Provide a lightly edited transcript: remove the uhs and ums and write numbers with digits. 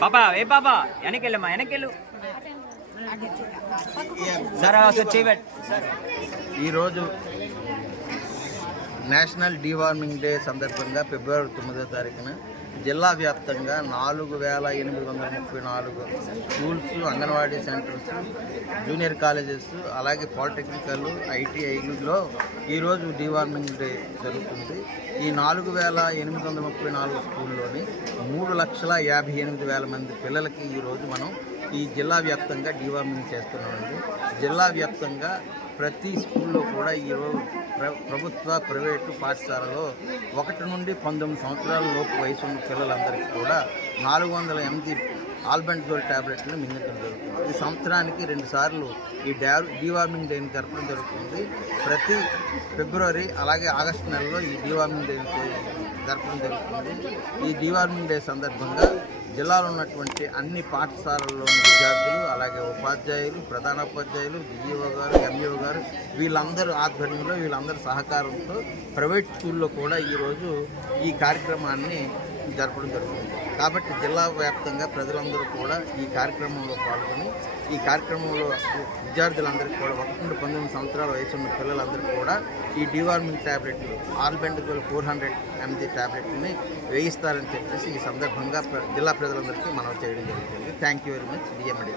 పాపా ఏ పాపా వెనకెళ్ళమ్మా వెనకెళ్ళు సార్ ఈరోజు నేషనల్ డీవార్మింగ్ డే సందర్భంగా ఫిబ్రవరి 9వ తారీఖున జిల్లా వ్యాప్తంగా 4834 schools, anganwadi centres, junior colleges, అలాగే పాలిటెక్నికల్, ఐటీఐలో ఈరోజు డీవార్మింగ్ డే జరుగుతుంది. ఈ 4834 స్కూల్లోని 3,58,000 మంది పిల్లలకి ఈరోజు మనం ఈ జిల్లా వ్యాప్తంగా డీవార్మింగ్ చేస్తున్నామండి. జిల్లా వ్యాప్తంగా ప్రతి స్కూల్లో కూడా ఈరోజు ప్రభుత్వ, ప్రైవేటు పాఠశాలలో 1 నుండి 19 సంవత్సరాల లోపు వయసు ఉన్న పిల్లలందరికీ కూడా 400 mg ఆల్బెండజోల్ ట్యాబ్లెట్లను మింగటం జరుగుతుంది. ఈ సంవత్సరానికి 2 సార్లు ఈ డీవార్మింగ్ డేని జరపడం జరుగుతుంది. ప్రతి ఫిబ్రవరి అలాగే ఆగస్టు నెలలో ఈ డీవార్మింగ్ డేని జరపడం జరుగుతుంది. ఈ డీవార్మింగ్ డే సందర్భంగా జిల్లాలో ఉన్నటువంటి అన్ని పాఠశాలల్లోని విద్యార్థులు, అలాగే ఉపాధ్యాయులు, ప్రధానోపాధ్యాయులు, డిఈఓ గారు, ఎంఈఓ గారు, వీళ్ళందరూ ఆధ్వర్యంలో, వీళ్ళందరి సహకారంతో ప్రైవేట్ స్కూల్లో కూడా ఈరోజు ఈ కార్యక్రమాన్ని జరపడం జరుగుతుంది. కాబట్టి జిల్లా వ్యాప్తంగా ప్రజలందరూ కూడా ఈ కార్యక్రమంలో పాల్గొని ఈ కార్యక్రమంలో విద్యార్థులందరికీ కూడా 1 నుండి 19 సంవత్సరాల వయసు ఉన్న పిల్లలందరికీ కూడా ఈ డీవార్మింగ్ ట్యాబ్లెట్లు ఆల్బెండజోల్ 400 mg ట్యాబ్లెట్ని వేయిస్తారని చెప్పేసి ఈ సందర్భంగా జిల్లా ప్రజలందరికీ మనం చేయడం జరుగుతుంది. Thank you very much. DND.